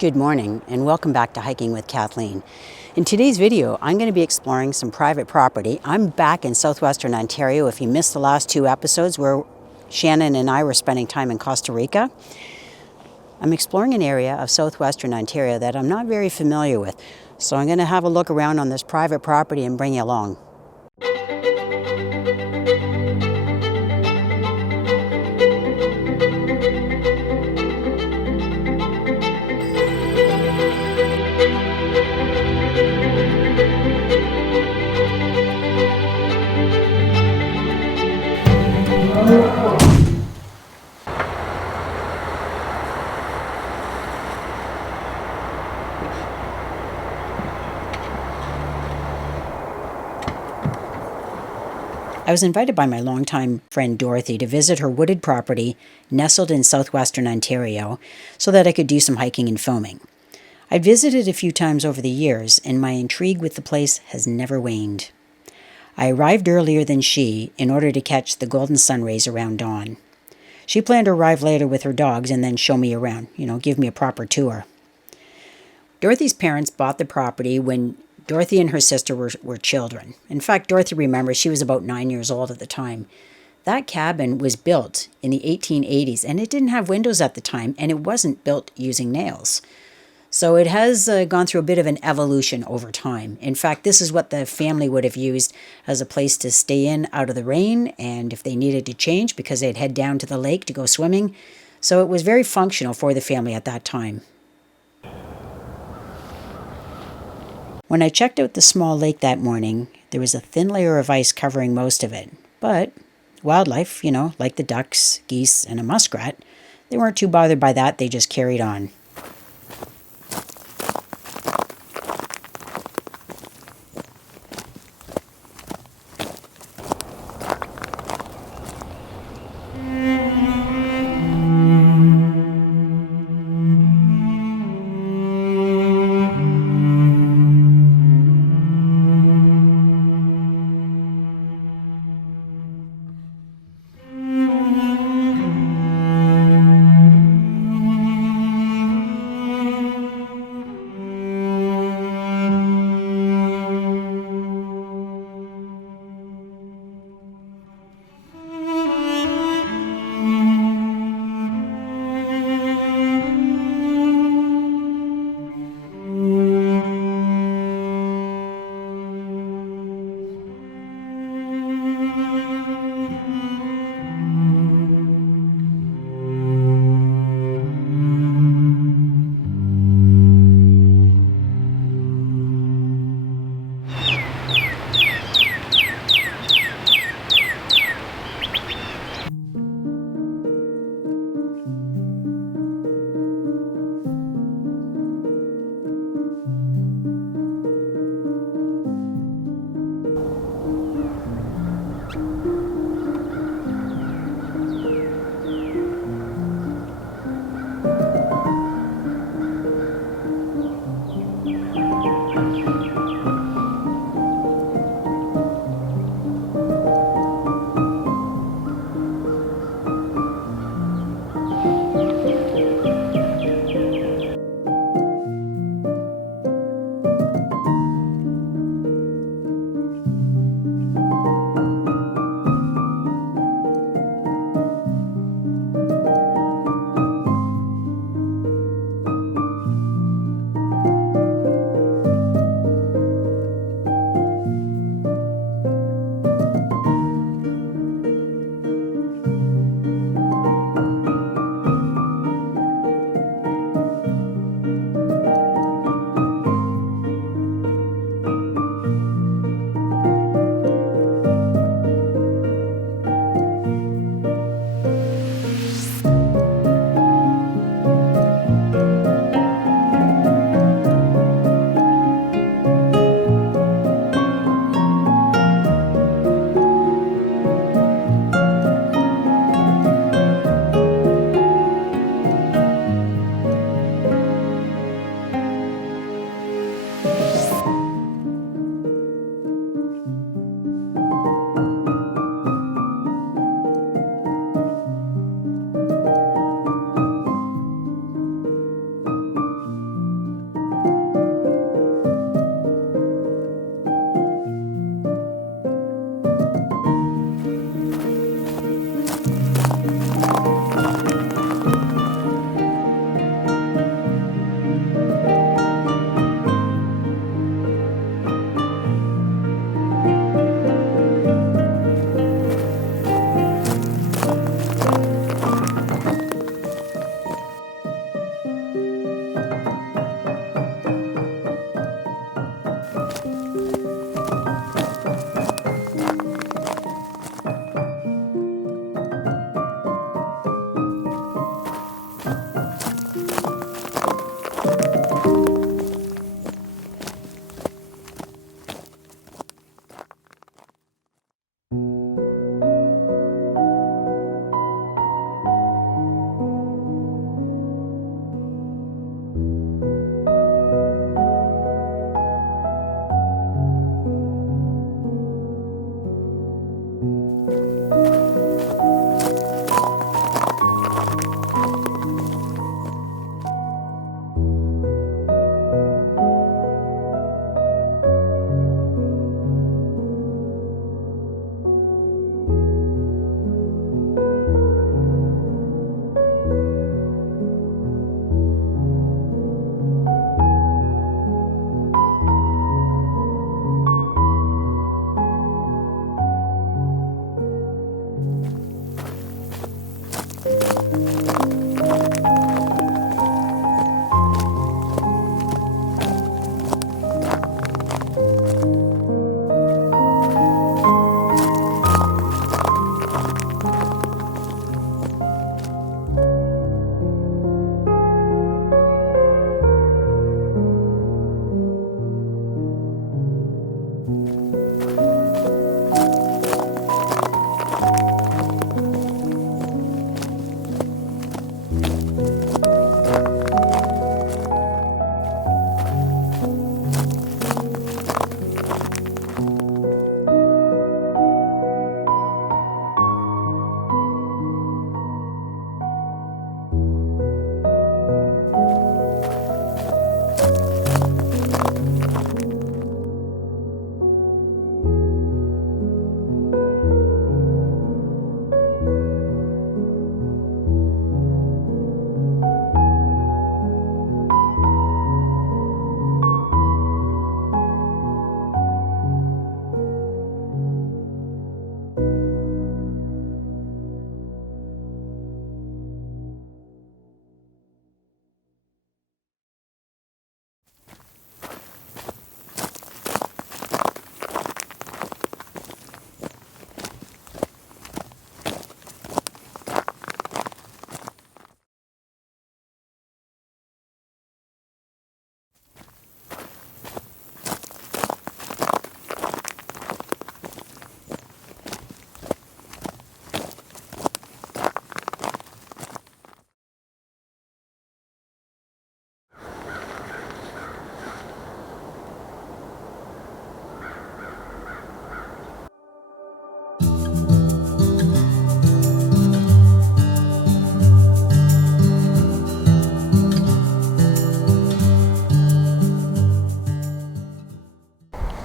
Good morning and welcome back to Hiking with Kathleen. In today's video, I'm going to be exploring some private property. I'm back in southwestern Ontario. If you missed the last two episodes where Shannon and I were spending time in Costa Rica, I'm exploring an area of southwestern Ontario that I'm not very familiar with. So I'm going to have a look around on this private property and bring you along. I was invited by my longtime friend Dorothy to visit her wooded property nestled in southwestern Ontario so that I could do some hiking and filming. I'd visited a few times over the years, and my intrigue with the place has never waned. I arrived earlier than she in order to catch the golden sun rays around dawn. She planned to arrive later with her dogs and then show me around, give me a proper tour. Dorothy's parents bought the property when Dorothy and her sister were children. In fact, Dorothy remembers she was about 9 years old at the time. That cabin was built in the 1880s, and it didn't have windows at the time, and it wasn't built using nails. So it has gone through a bit of an evolution over time. In fact, this is what the family would have used as a place to stay in out of the rain, and if they needed to change because they'd head down to the lake to go swimming. So it was very functional for the family at that time. When I checked out the small lake that morning, there was a thin layer of ice covering most of it. But wildlife, like the ducks, geese, and a muskrat, they weren't too bothered by that. They just carried on.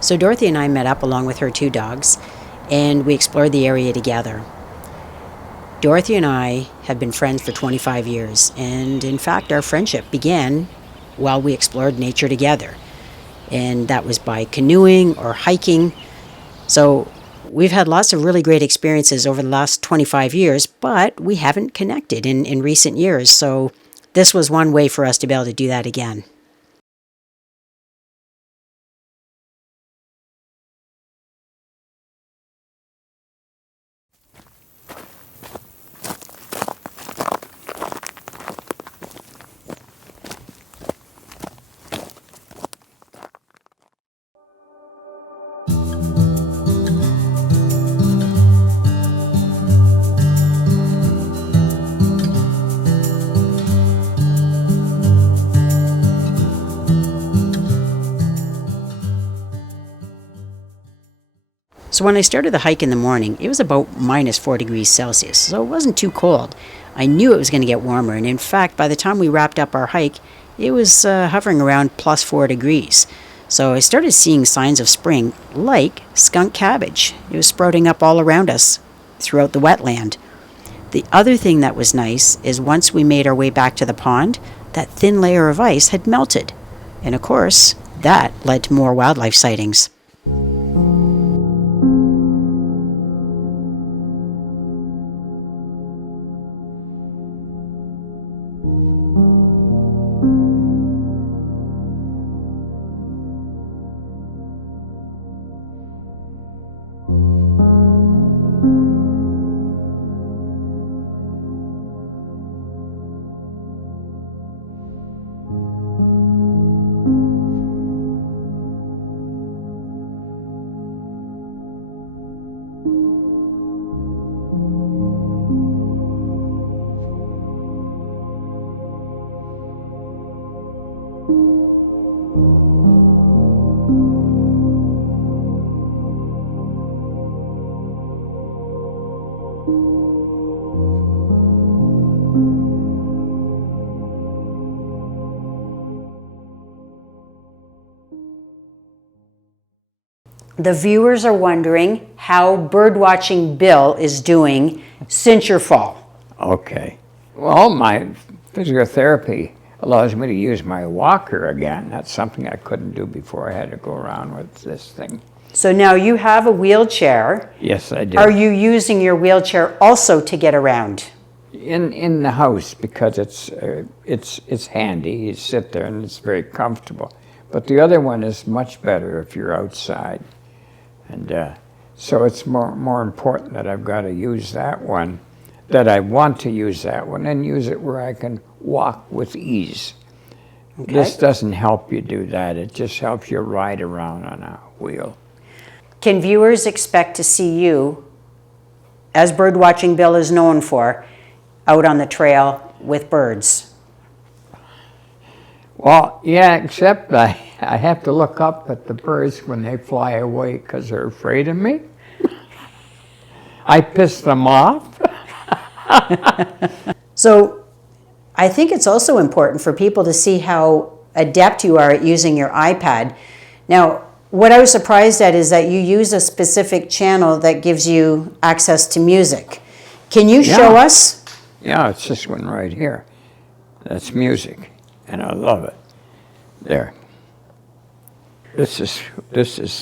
So Dorothy and I met up along with her 2 dogs, and we explored the area together. Dorothy and I have been friends for 25 years, and in fact, our friendship began while we explored nature together. And that was by canoeing or hiking. So we've had lots of really great experiences over the last 25 years, but we haven't connected in recent years. So this was one way for us to be able to do that again. So when I started the hike in the morning, it was about minus 4 degrees Celsius, so it wasn't too cold. I knew it was going to get warmer, and in fact, by the time we wrapped up our hike, it was hovering around plus 4 degrees. So I started seeing signs of spring, like skunk cabbage. It was sprouting up all around us throughout the wetland. The other thing that was nice is once we made our way back to the pond, that thin layer of ice had melted. And of course, that led to more wildlife sightings. The viewers are wondering how Birdwatching Bill is doing since your fall. Okay. Well, my physiotherapy allows me to use my walker again. That's something I couldn't do before. I had to go around with this thing. So now you have a wheelchair. Yes, I do. Are you using your wheelchair also to get around? In the house, because it's handy. You sit there and it's very comfortable. But the other one is much better if you're outside. And so it's more important that I've got to use that one, that I want to use that one and use it where I can walk with ease. Okay. This doesn't help you do that. It just helps you ride around on a wheel. Can viewers expect to see you, as Birdwatching Bill is known for, out on the trail with birds? Well, yeah, except I have to look up at the birds when they fly away because they're afraid of me. I piss them off. So I think it's also important for people to see how adept you are at using your iPad. Now, what I was surprised at is that you use a specific channel that gives you access to music. Can you show us? Yeah, it's this one right here. That's music, and I love it. There. This is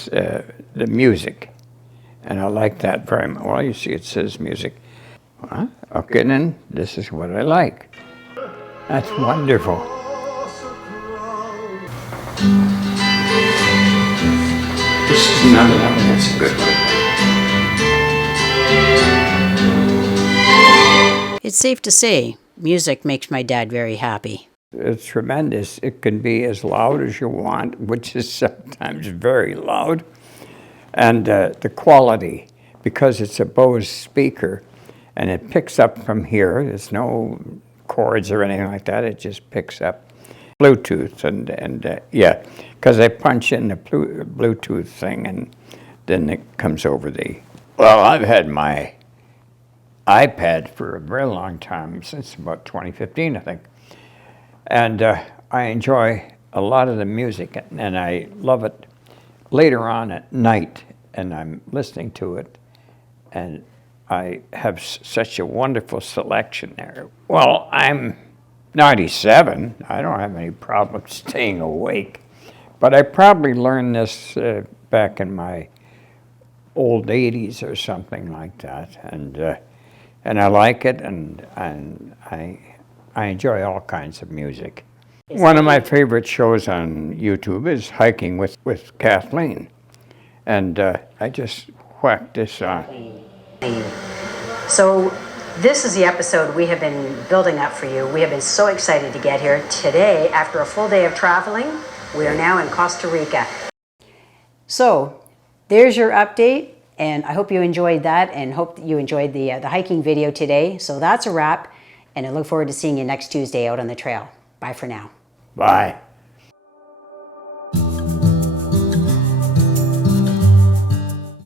the music, and I like that very much. Well, you see, it says music. Well, okay, then this is what I like. That's wonderful. This is another one. That's a good one. It's safe to say, music makes my dad very happy. It's tremendous. It can be as loud as you want, which is sometimes very loud. And the quality, because it's a Bose speaker, and it picks up from here. There's no cords or anything like that. It just picks up Bluetooth. And yeah, because I punch in the Bluetooth thing, and then it comes over the... Well, I've had my iPad for a very long time, since about 2015, I think. And I enjoy a lot of the music, and I love it later on at night, and I'm listening to it, and I have such a wonderful selection there. Well, I'm 97. I don't have any problem staying awake. But I probably learned this back in my old 80s or something like that. And I like it, and I enjoy all kinds of music. One of my favorite shows on YouTube is Hiking with Kathleen. And I just whacked this on. So this is the episode we have been building up for you. We have been so excited to get here. Today, after a full day of traveling, we are now in Costa Rica. So there's your update, and I hope you enjoyed that, and hope that you enjoyed the hiking video today. So that's a wrap, and I look forward to seeing you next Tuesday out on the trail. Bye for now. Bye.